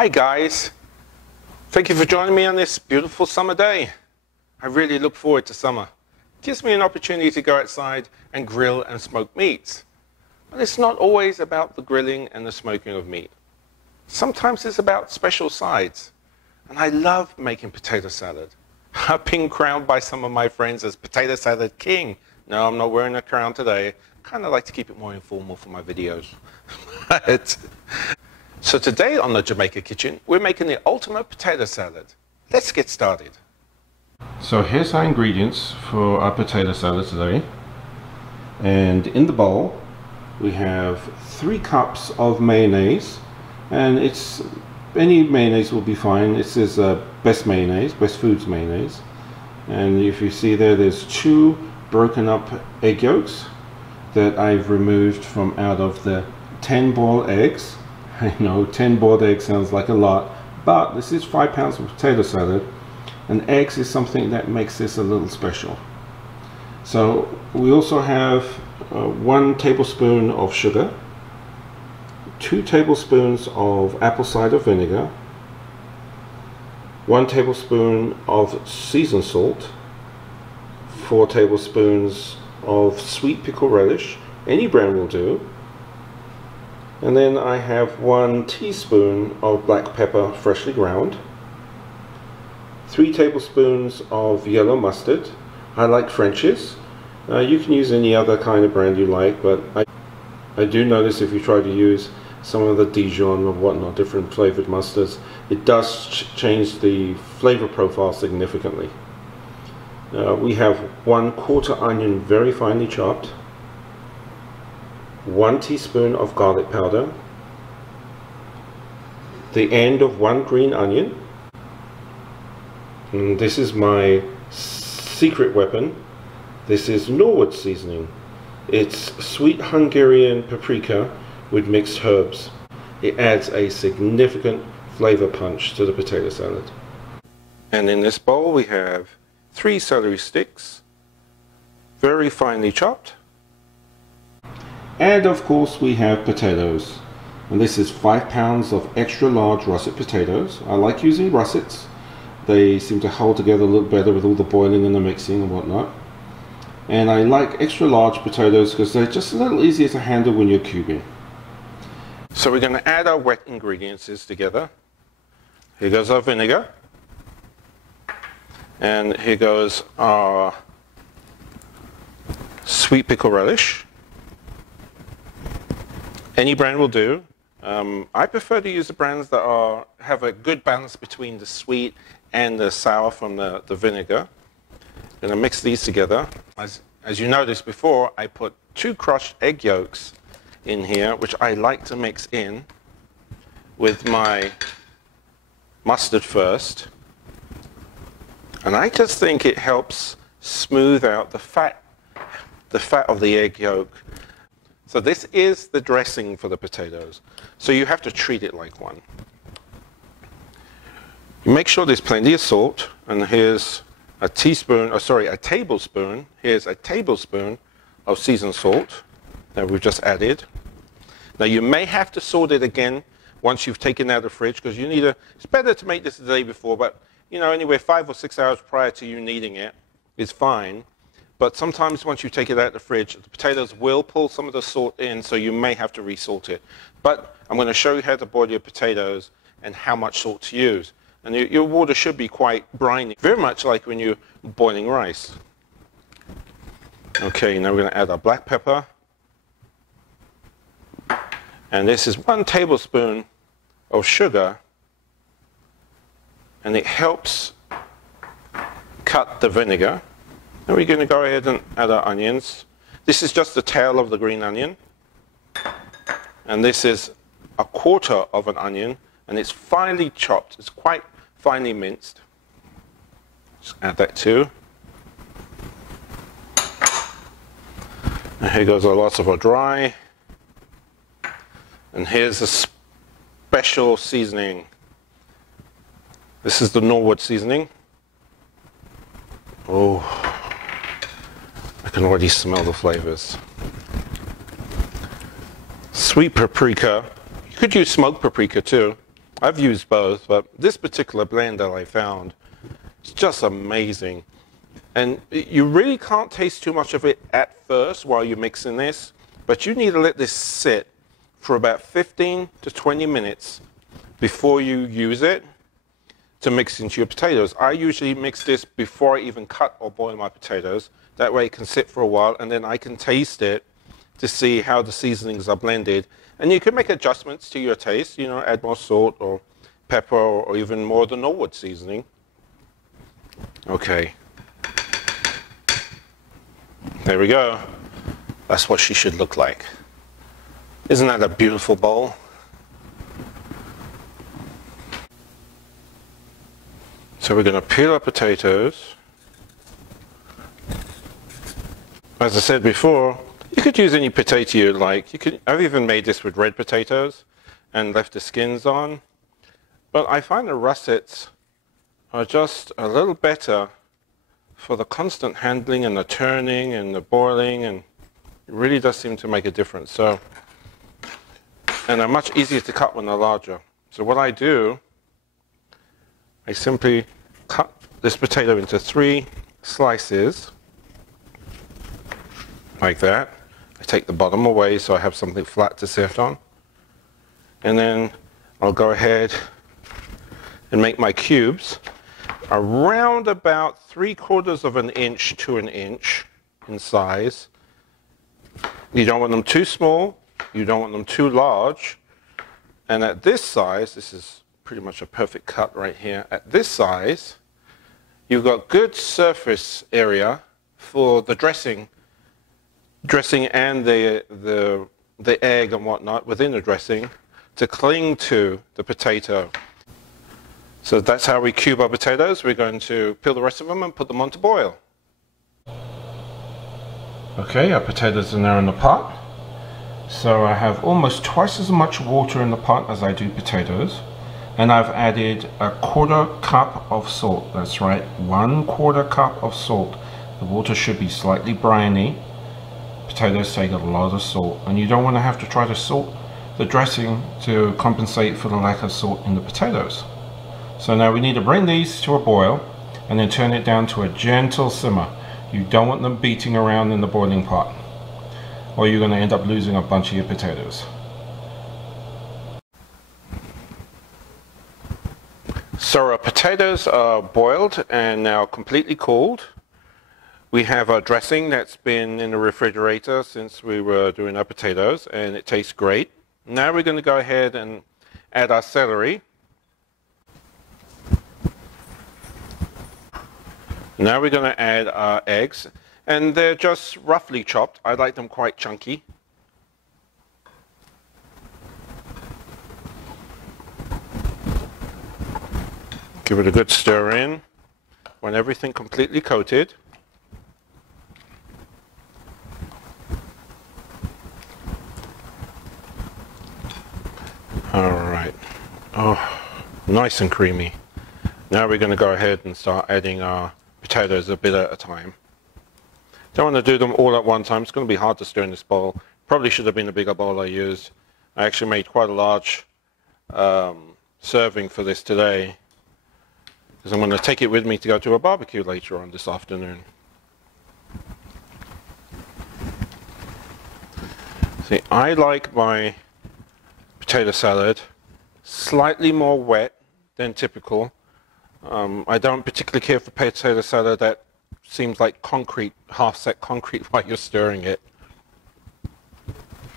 Hi guys, thank you for joining me on this beautiful summer day. I really look forward to summer. It gives me an opportunity to go outside and grill and smoke meats. But it's not always about the grilling and the smoking of meat. Sometimes it's about special sides. And I love making potato salad. I've been crowned by some of my friends as Potato Salad King. No, I'm not wearing a crown today. I kind of like to keep it more informal for my videos. So today on the Jamaica Kitchen, we're making the ultimate potato salad. Let's get started. So here's our ingredients for our potato salad today. And in the bowl, we have 3 cups of mayonnaise. And it's any mayonnaise will be fine. This is Best Mayonnaise, Best Foods mayonnaise. And if you see there, there's 2 broken up egg yolks that I've removed from out of the 10 boiled eggs. I know 10 boiled eggs sounds like a lot, but this is 5 pounds of potato salad, and eggs is something that makes this a little special. So we also have 1 tablespoon of sugar, 2 tablespoons of apple cider vinegar, 1 tablespoon of seasoned salt, 4 tablespoons of sweet pickle relish, any brand will do. And then I have 1 teaspoon of black pepper freshly ground, 3 tablespoons of yellow mustard. I like French's. You can use any other kind of brand you like, but I do notice if you try to use some of the Dijon or whatnot, different flavored mustards, it does change the flavor profile significantly. We have 1/4 onion very finely chopped, 1 teaspoon of garlic powder, the end of 1 green onion, and this is my secret weapon. This is Norwood seasoning. It's sweet Hungarian paprika with mixed herbs. It adds a significant flavor punch to the potato salad. And in this bowl we have 3 celery sticks, very finely chopped. And of course we have potatoes, and this is 5 pounds of extra large russet potatoes. I like using russets. They seem to hold together a little better with all the boiling and the mixing and whatnot. And I like extra large potatoes because they're just a little easier to handle when you're cubing. So we're going to add our wet ingredients together. Here goes our vinegar. And here goes our sweet pickle relish. Any brand will do. I prefer to use the brands that have a good balance between the sweet and the sour from the vinegar. I'm going to mix these together. As you noticed before, I put 2 crushed egg yolks in here, which I like to mix in with my mustard first. And I just think it helps smooth out the fat of the egg yolk. So this is the dressing for the potatoes. So you have to treat it like one. You make sure there's plenty of salt, and here's a tablespoon. Here's a tablespoon of seasoned salt that we've just added. Now you may have to salt it again once you've taken it out of the fridge, because you need it's better to make this the day before, but you know, anywhere 5 or 6 hours prior to you needing it is fine. But sometimes once you take it out of the fridge, the potatoes will pull some of the salt in, so you may have to resalt it. But I'm going to show you how to boil your potatoes and how much salt to use. And your water should be quite briny, very much like when you're boiling rice. Okay, now we're going to add our black pepper. And this is 1 tablespoon of sugar. And it helps cut the vinegar. Now we're going to go ahead and add our onions. This is just the tail of the green onion. And this is 1/4 of an onion, and it's finely chopped. It's quite finely minced. Just add that too. And here goes lots of our dry. And here's a special seasoning. This is the Norwood seasoning. Oh, I can already smell the flavors. Sweet paprika. You could use smoked paprika too. I've used both, but this particular blend that I found is just amazing. And you really can't taste too much of it at first while you're mixing this, but you need to let this sit for about 15 to 20 minutes before you use it to mix into your potatoes. I usually mix this before I even cut or boil my potatoes. That way it can sit for a while, and then I can taste it to see how the seasonings are blended. And you can make adjustments to your taste, you know, add more salt or pepper or even more of the Norwood seasoning. Okay. There we go. That's what she should look like. Isn't that a beautiful bowl? So we're going to peel our potatoes. As I said before, you could use any potato you like. I've even made this with red potatoes and left the skins on. But I find the russets are just a little better for the constant handling and the turning and the boiling, and it really does seem to make a difference. So, and they're much easier to cut when they're larger. So what I do, I simply cut this potato into 3 slices, like that. I take the bottom away so I have something flat to sit on. And then I'll go ahead and make my cubes around about 3/4 of an inch to an inch in size. You don't want them too small, you don't want them too large. And at this size, this is pretty much a perfect cut right here. At this size, you've got good surface area for the dressing and the egg and whatnot within the dressing to cling to the potato. So that's how we cube our potatoes. We're going to peel the rest of them and put them on to boil. Okay, our potatoes are now in the pot. So I have almost twice as much water in the pot as I do potatoes. And I've added 1/4 cup of salt. That's right, 1/4 cup of salt. The water should be slightly briny. Potatoes take a lot of salt, and you don't want to have to try to salt the dressing to compensate for the lack of salt in the potatoes. So now we need to bring these to a boil and then turn it down to a gentle simmer. You don't want them beating around in the boiling pot, or you're going to end up losing a bunch of your potatoes. So our potatoes are boiled and now completely cooled. We have our dressing that's been in the refrigerator since we were doing our potatoes, and it tastes great. Now we're going to go ahead and add our celery. Now we're going to add our eggs, and they're just roughly chopped. I like them quite chunky. Give it a good stir in when everything completely coated. Alright, oh, nice and creamy. Now we're going to go ahead and start adding our potatoes a bit at a time. Don't want to do them all at one time. It's going to be hard to stir in this bowl. Probably should have been a bigger bowl I used. I actually made quite a large serving for this today, because I'm going to take it with me to go to a barbecue later on this afternoon. See, I like my potato salad slightly more wet than typical. I don't particularly care for potato salad that seems like concrete, half-set concrete while you're stirring it.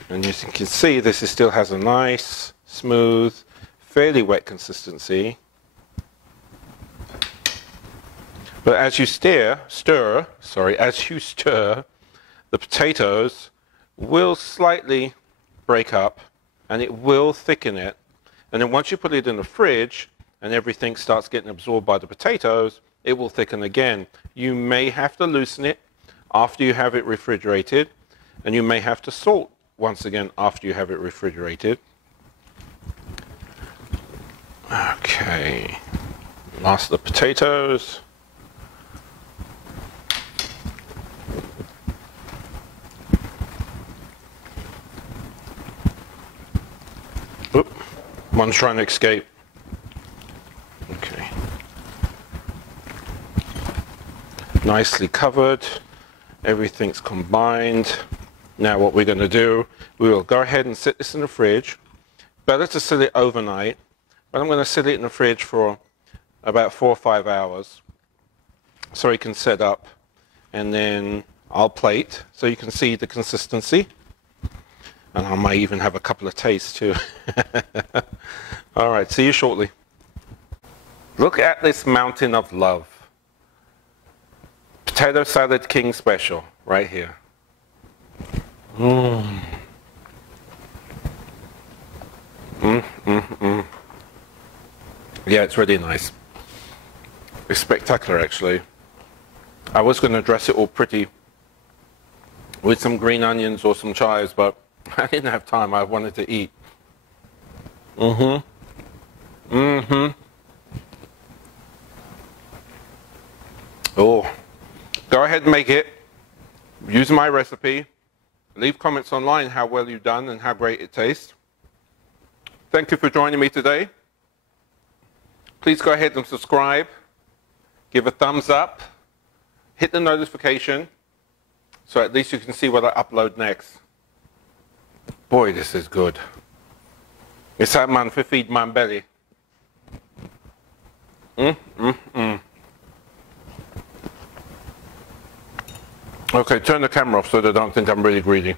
And as you can see, this still has a nice, smooth, fairly wet consistency. But as you stir, the potatoes will slightly break up, and it will thicken it. And then once you put it in the fridge and everything starts getting absorbed by the potatoes, it will thicken again. You may have to loosen it after you have it refrigerated, and you may have to salt once again after you have it refrigerated. Okay, last of the potatoes. Oop, one's trying to escape. nicely covered. Everything's combined. Now what we're going to do, we will go ahead and sit this in the fridge. Better to sit it overnight, but I'm going to sit it in the fridge for about 4 or 5 hours so it can set up, and then I'll plate so you can see the consistency, and I might even have a couple of tastes too. All right, see you shortly. Look at this mountain of love. Potato Salad King Special right here. Yeah, it's really nice. It's spectacular, actually. I was going to dress it all pretty with some green onions or some chives, but I didn't have time. I wanted to eat. Oh, go ahead and make it. Use my recipe. Leave comments online how well you've done and how great it tastes. Thank you for joining me today. Please go ahead and subscribe. Give a thumbs up. Hit the notification so at least you can see what I upload next. Boy, this is good. It's that man for feed my belly. Okay, turn the camera off so they don't think I'm really greedy.